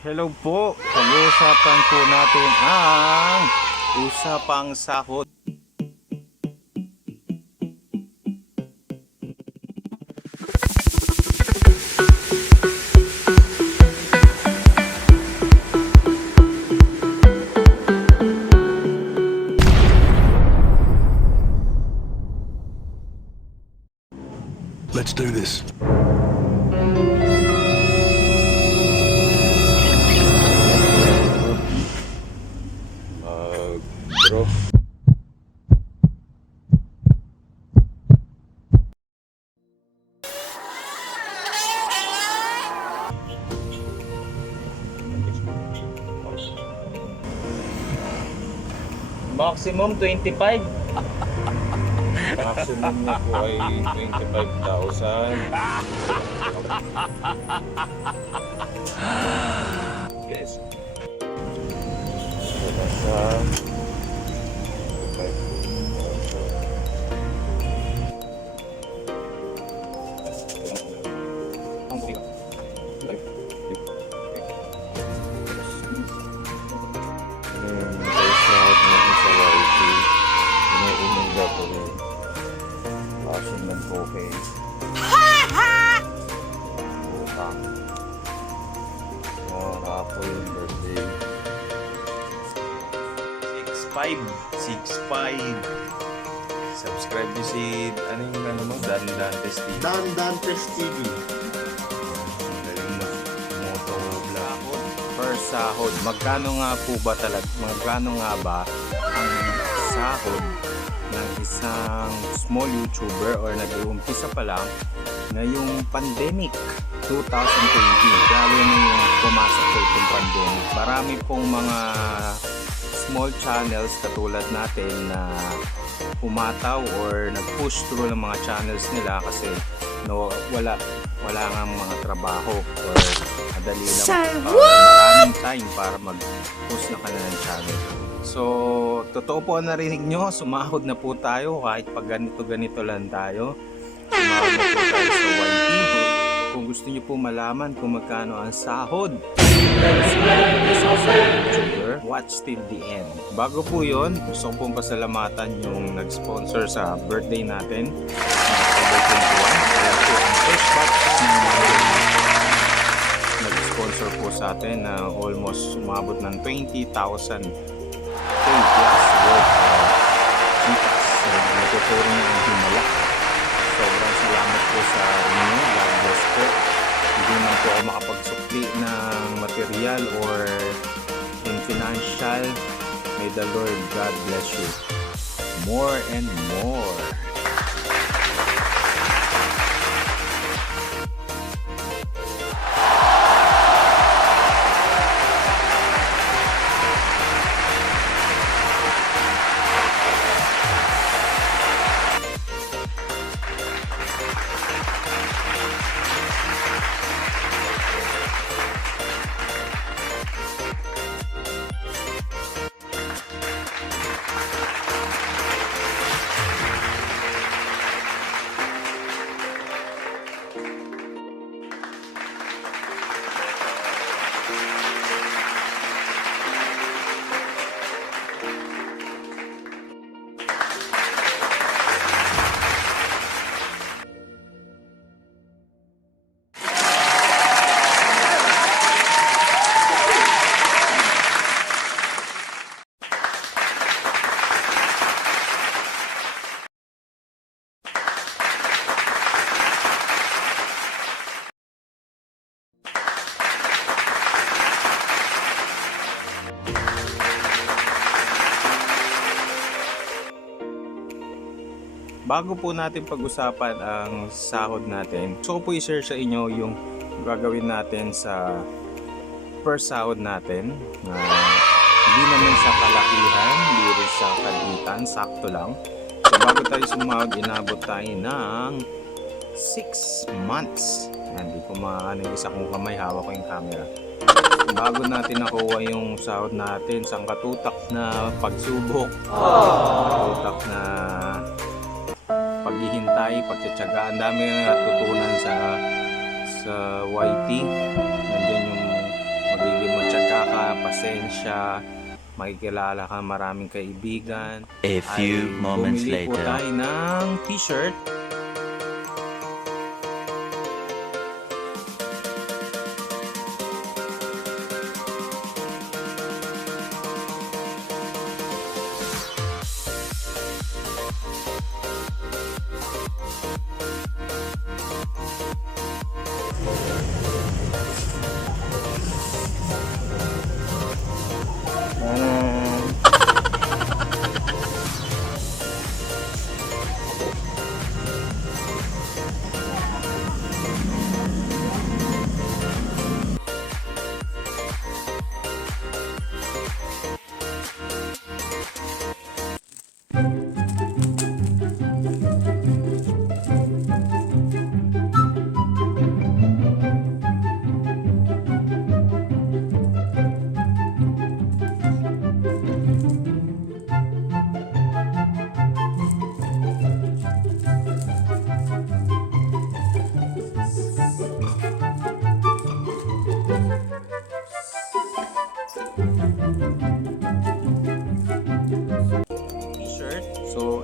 Hello po. Pag-uusapan po natin ang usapang sahod. Let's do this. Maximum 25. Maximum na po ay 25,000. Yes. Wala Poke. Utang. Oh, raffle yung birthday. 6'5". 6'5". Subscribe nyo si, ano yung ano mo? Dan Dantes TV. Dan Dantes TV. Galing mo. Moto vlog. Sahod. Magkano nga po ba talaga? Magkano nga ba ang sahod ng isang small YouTuber or nag-uumpisa pa lang ngayong pandemic 2020 lalo na yung pumasok po itong pandemic. Marami pong mga small channels katulad natin na pumataw or nag-push through ng mga channels nila kasi no, wala wala nga mga trabaho or madali lang uh, maraming time para mag-post na kanila ng channel. So, totoo po ang narinig nyo, sumahod na po tayo kahit pag ganito-ganito lang tayo. Sumahod na po tayo sa YT. Kung gusto nyo po malaman kung magkano ang sahod watch till the end. Bago po yon, gusto ko pong pasalamatan yung nag-sponsor sa birthday natin na October 21. Kaya po ang first batch ng nag-sponsor po sa atin na almost umabot ng 20,000 Bago po natin pag-usapan ang sahod natin, gusto ko po i-share sa inyo yung gagawin natin sa per sahod natin. na hindi naman sa kalakihan, hindi rin sa kalitan, sakto lang. So bago tayo sumahod, inabot tayo ng 6 months. Hindi ko maano isa kong kamay, hawak ko yung camera. Bago natin nakuha yung sahod natin, sa katutak na pagsubok, katutak na paghihintay, pagtsatsaga. Ang dami na natutunan sa sa YT. Nandiyan yung magiging presensya, makikilala ka maraming kaibigan. A few ay moments bumili po later. tayo ng t-shirt.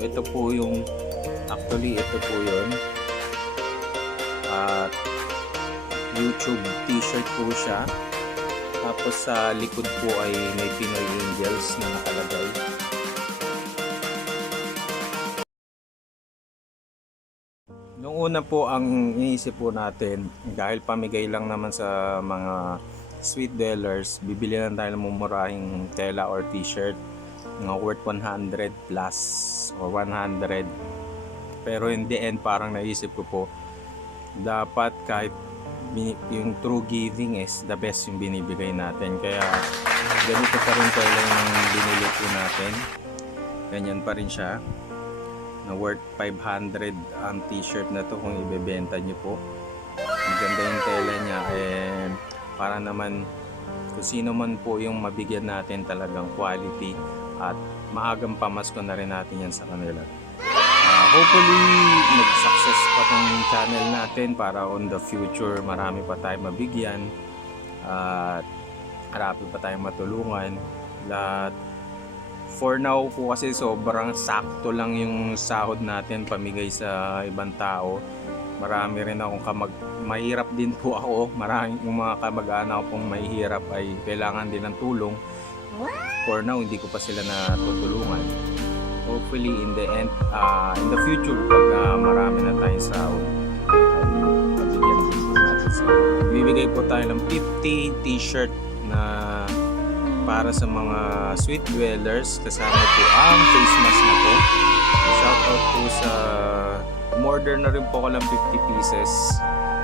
Ito po yung, actually, ito po yun. At, YouTube t-shirt po siya. Tapos sa likod po ay may Pinoy Angels na nakalagay. Noong una po ang iniisip po natin, dahil pamigay lang naman sa mga sweet dwellers, bibili lang tayo ng mumurahing tela or t-shirt mga worth 100 plus or 100 pero in the end parang naisip ko po dapat kahit yung true giving is the best yung binibigay natin. Kaya ganito pa rin tayo lang yung binili po natin. Ganyan pa rin siya. Na worth 500 ang t-shirt na to kung ibebenta nyo po. Maganda yung tela niya. And para naman kung sino man po yung mabigyan natin talagang quality at maagang pamasko na rin natin yan sa kanila. Ah, hopefully, mag-success pa tong channel natin para on the future marami pa tayong mabigyan at marami pa tayong matulungan. At for now po kasi sobrang sakto lang yung sahod natin pamigay sa ibang tao. Marami rin akong kamag mahirap din po ako. Maraming yung mga kamag-anak pong mahihirap ay kailangan din ng tulong for now hindi ko pa sila natutulungan. Hopefully in the end uh, in the future pag uh, marami na natin sila bibigay po tayo ng 50 t-shirt na para sa mga sweet dwellers. Kasama po ang face mask na po shout out po sa order na rin po ako ng 50 pieces.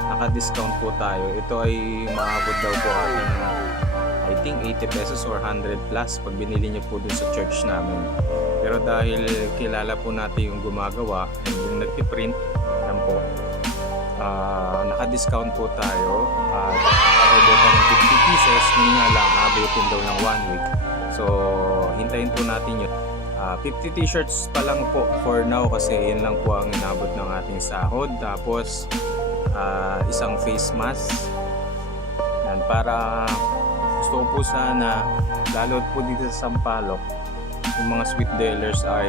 Naka-discount po tayo. Ito ay maabot daw po ata ng think 80 pesos or 100 plus pag binili niyo po dun sa church namin. Pero dahil kilala po natin yung gumagawa, yung nagpiprint, yan po, ah, naka-discount po tayo at order pa ng 50 pieces, yun nga lang, abutin daw ng one week. So, hintayin po natin yun. Ah, 50 t-shirts pa lang po for now kasi yun lang po ang inabot ng ating sahod. Tapos, ah, isang face mask. Yan, para gusto ko po sana lalo po dito sa Sampaloc yung mga sweet dealers ay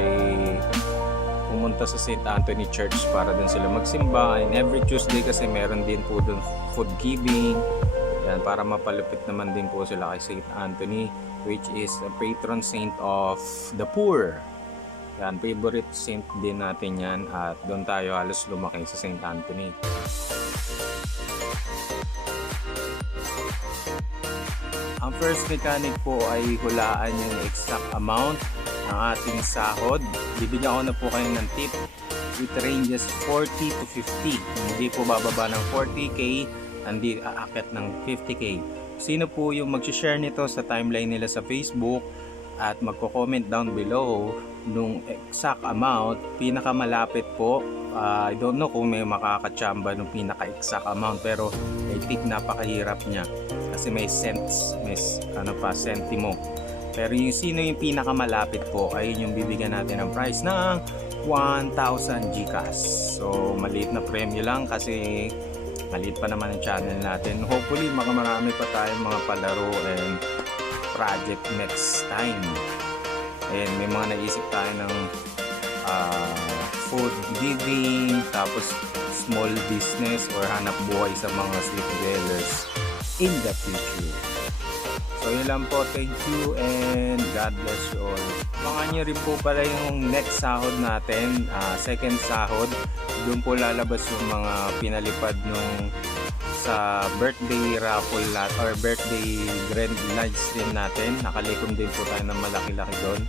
pumunta sa St. Anthony Church para dun sila magsimba and every Tuesday kasi meron din po dun food giving yan para mapalapit naman din po sila kay St. Anthony which is a patron saint of the poor yan favorite saint din natin yan at doon tayo halos lumaki sa St. Anthony Ang first mechanic po ay hulaan yung exact amount ng ating sahod. Bibigyan ko na po kayo ng tip. It ranges 40 to 50. Hindi po bababa ng 40k, hindi aakyat ng 50k. Sino po yung mag-share nito sa timeline nila sa Facebook at magko-comment down below nung exact amount, pinakamalapit po. ah, I don't know kung may makakatsamba nung pinaka-exact amount pero I think napakahirap niya kasi may cents, may ano pa, sentimo. Pero yung sino yung pinakamalapit po, ayun yung bibigyan natin ng price ng 1,000 Gcash. So, maliit na premyo lang kasi maliit pa naman ang channel natin. Hopefully, makamarami pa tayong mga palaro and project next time. And may mga naisip tayo ng ah, food giving, tapos small business or hanap buhay sa mga city dwellers in the future. So yun lang po, thank you and God bless you all. Abangan nyo rin po pala yung next sahod natin, ah, second sahod. Doon po lalabas yung mga pinalipad nung sa birthday raffle nat or birthday grand live stream natin. Nakalikom din po tayo ng malaki-laki doon.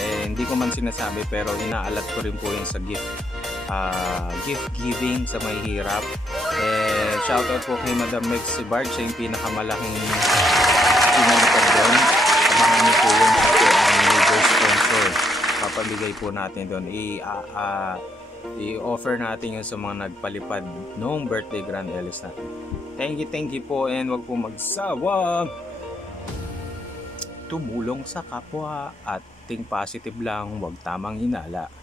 Eh, hindi ko man sinasabi pero inaalat ko rin po yung sa gift ah, gift giving sa may hirap. Eh, shoutout po kay Madam Meg Sibard, siya yung pinakamalaking pinalipad doon. Abangan niyo po yun kasi ang major sponsor. Papabigay po natin doon. I, ah, ah, i-offer natin yun sa mga nagpalipad noong birthday Grand Ellis natin. Thank you, thank you po and wag po magsawa tumulong sa kapwa at think positive lang, wag tamang hinala.